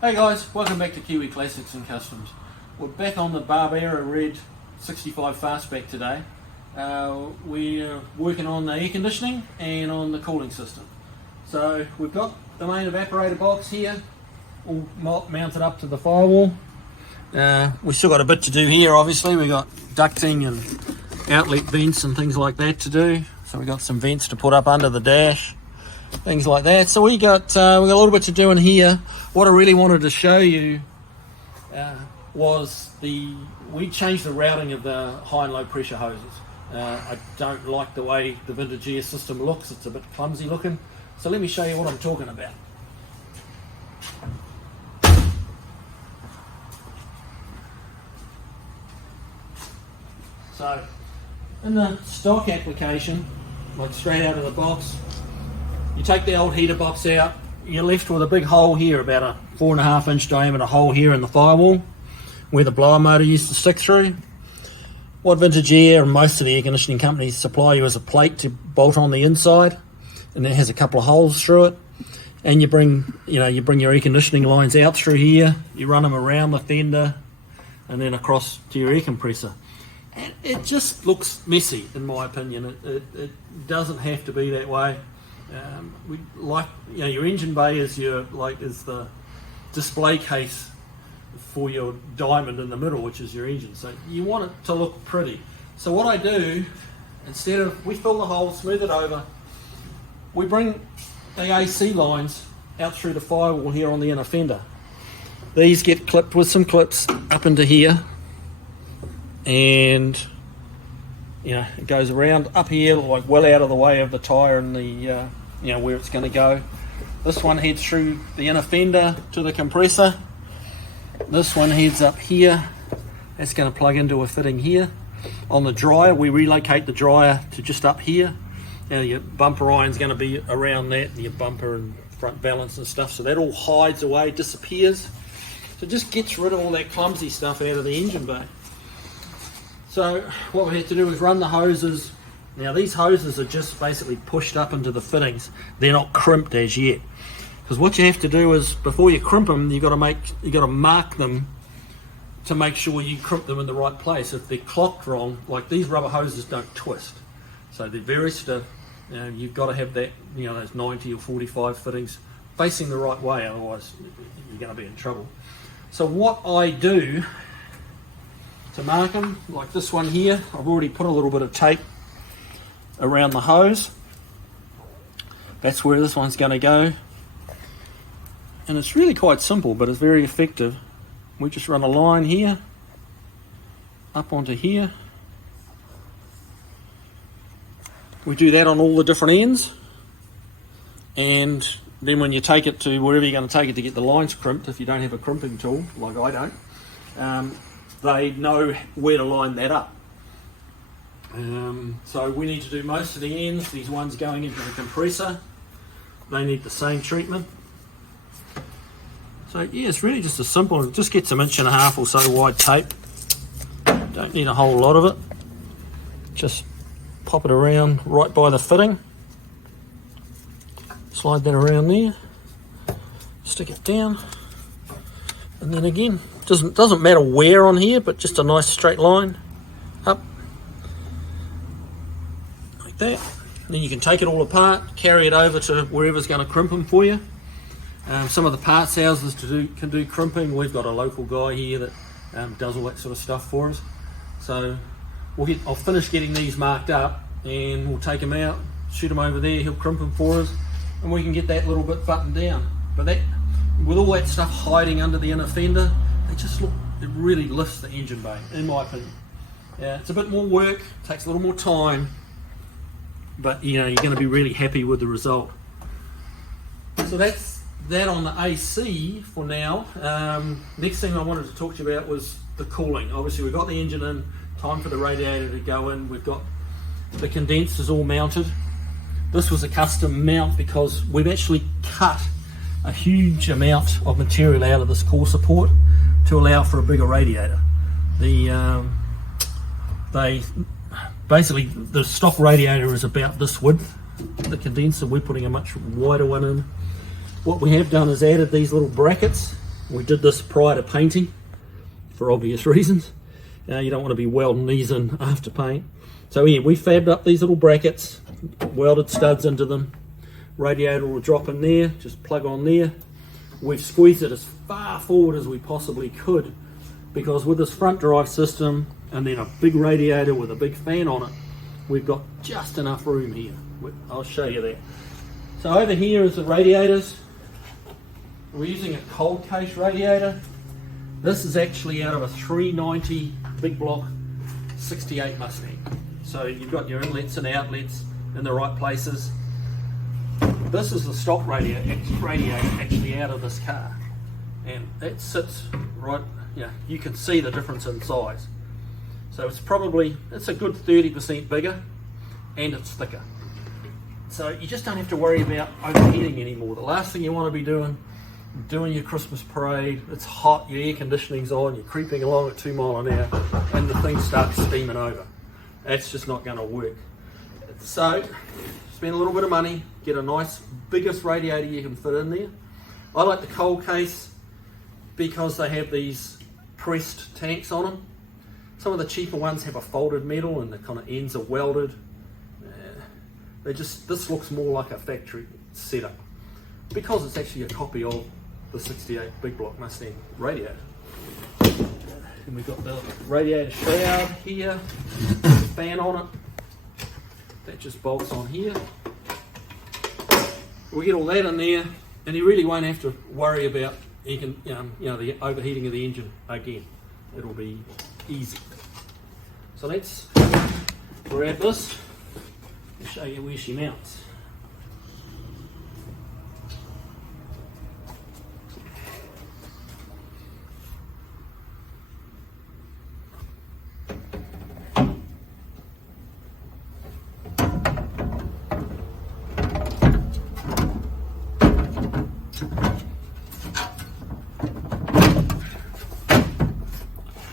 Hey guys, welcome back to Kiwi Classics and Customs. We're back on the Barbera Red 65 Fastback today. We're working on the air conditioning and on the cooling system. So we've got the main evaporator box here, all mounted up to the firewall. We've still got a bit to do here, obviously. We've got ducting and outlet vents and things like that to do. So we've got some vents to put up under the dash, things like that. So we got a little bit to do in here. What I really wanted to show you was we changed the routing of the high and low pressure hoses. I don't like the way the vintage air system looks. It's a bit clumsy looking. So let me show you what I'm talking about. So in the stock application, like straight out of the box, you take the old heater box out, you're left with a big hole here, about a 4.5 inch diameter hole here in the firewall where the blower motor used to stick through. What Vintage Air and most of the air conditioning companies supply you is a plate to bolt on the inside, and it has a couple of holes through it. And you bring your air conditioning lines out through here, you run them around the fender and then across to your air compressor. And it just looks messy, in my opinion. It doesn't have to be that way. Your engine bay is the display case for your diamond in the middle, which is your engine. So you want it to look pretty. So what I do, we fill the hole, smooth it over, we bring the AC lines out through the firewall here on the inner fender. These get clipped with some clips up into here, and it goes around up here, like well out of the way of the tyre and the where it's going to go. This one heads through the inner fender to the compressor. This one heads up here. That's going to plug into a fitting here. On the dryer, we relocate the dryer to just up here. Now your bumper iron's going to be around that, your bumper and front balance and stuff, so that all hides away, disappears. So it just gets rid of all that clumsy stuff out of the engine bay. So what we have to do is run the hoses. Now these hoses are just basically pushed up into the fittings. They're not crimped as yet. Because what you have to do is, before you crimp them, you've got to mark them to make sure you crimp them in the right place. If they're clocked wrong, like these rubber hoses don't twist, so they're very stiff. You've got to have that, those 90 or 45 fittings facing the right way, otherwise you're going to be in trouble. So what I do to mark them, like this one here, I've already put a little bit of tape around the hose. That's where this one's going to go. And it's really quite simple, but it's very effective. We just run a line here, up onto here. We do that on all the different ends. And then when you take it to wherever you're going to take it to get the lines crimped, if you don't have a crimping tool, like I don't, they know where to line that up. So we need to do most of the ends. These ones going into the compressor, they need the same treatment. So yeah, it's really just as simple. Just get some 1.5 inch or so wide tape. Don't need a whole lot of it. Just pop it around right by the fitting. Slide that around there. Stick it down. And then again, doesn't matter where on here, but just a nice straight line up. Like that. And then you can take it all apart, carry it over to wherever's going to crimp them for you. Some of the parts houses can do crimping. We've got a local guy here that does all that sort of stuff for us. So I'll finish getting these marked up, and we'll take them out, shoot them over there, he'll crimp them for us, and we can get that little bit buttoned down. But that, with all that stuff hiding under the inner fender, it really lifts the engine bay, in my opinion. Yeah, it's a bit more work, takes a little more time, but you're going to be really happy with the result. So that's that on the AC for now. Next thing I wanted to talk to you about was the cooling. Obviously we've got the engine in, time for the radiator to go in. We've got the condensers all mounted. This was a custom mount because we've actually cut a huge amount of material out of this core support to allow for a bigger radiator. Basically the stock radiator is about this width. The condenser, we're putting a much wider one in. What we have done is added these little brackets We did this prior to painting for obvious reasons. You don't want to be welding these in after paint. So yeah, we fabbed up these little brackets, welded studs into them. Radiator will drop in there, just plug on there. We've squeezed it as far forward as we possibly could, because with this front drive system and then a big radiator with a big fan on it, we've got just enough room here. I'll show you that. So over here is the radiators. We're using a cold case radiator. This is actually out of a 390 big block 68 Mustang. So you've got your inlets and outlets in the right places. This is the stock radiator actually out of this car, and it sits right, you can see the difference in size. So it's a good 30% bigger, and it's thicker. So you just don't have to worry about overheating anymore. The last thing you want to be doing your Christmas parade, it's hot, your air conditioning's on, you're creeping along at 2 miles an hour, and the thing starts steaming over. That's just not going to work. So spend a little bit of money, get a nice biggest radiator you can fit in there. I like the cold case because they have these pressed tanks on them. Some of the cheaper ones have a folded metal and the kind of ends are welded. This looks more like a factory setup because it's actually a copy of the 68 big block Mustang radiator. And we've got the radiator shroud here, fan on it. That just bolts on here. We'll get all that in there, and you really won't have to worry about the overheating of the engine again. It'll be easy. So let's grab this and show you where she mounts.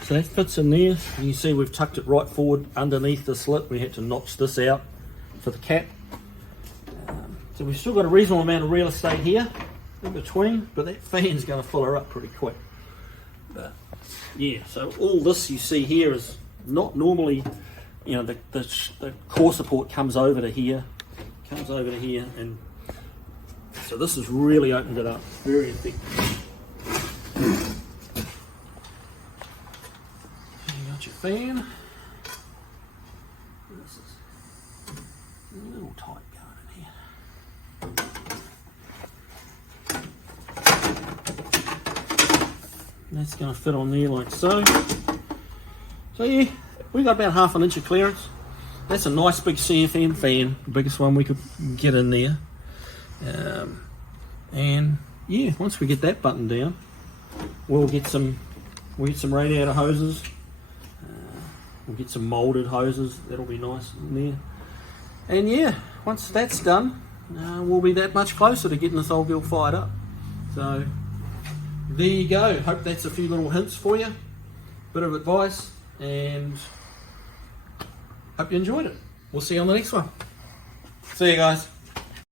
So that fits in there, and you see we've tucked it right forward underneath the slit. We had to notch this out for the cap. So we've still got a reasonable amount of real estate here in between, but that fan's going to fill her up pretty quick. But yeah, so all this you see here is not normally, the core support comes over to here, and so this has really opened it up very effectively. Your fan. This is a little tight going in here. That's going to fit on there like so. So yeah, we got about 1/2 inch of clearance. That's a nice big CFM fan, the biggest one we could get in there. And yeah, once we get that button down, we'll get some radiator hoses. We'll get some moulded hoses, that'll be nice in there. And yeah, once that's done, we'll be that much closer to getting this old girl fired up. So there you go. Hope that's a few little hints for you, bit of advice, and hope you enjoyed it. We'll see you on the next one. See you guys.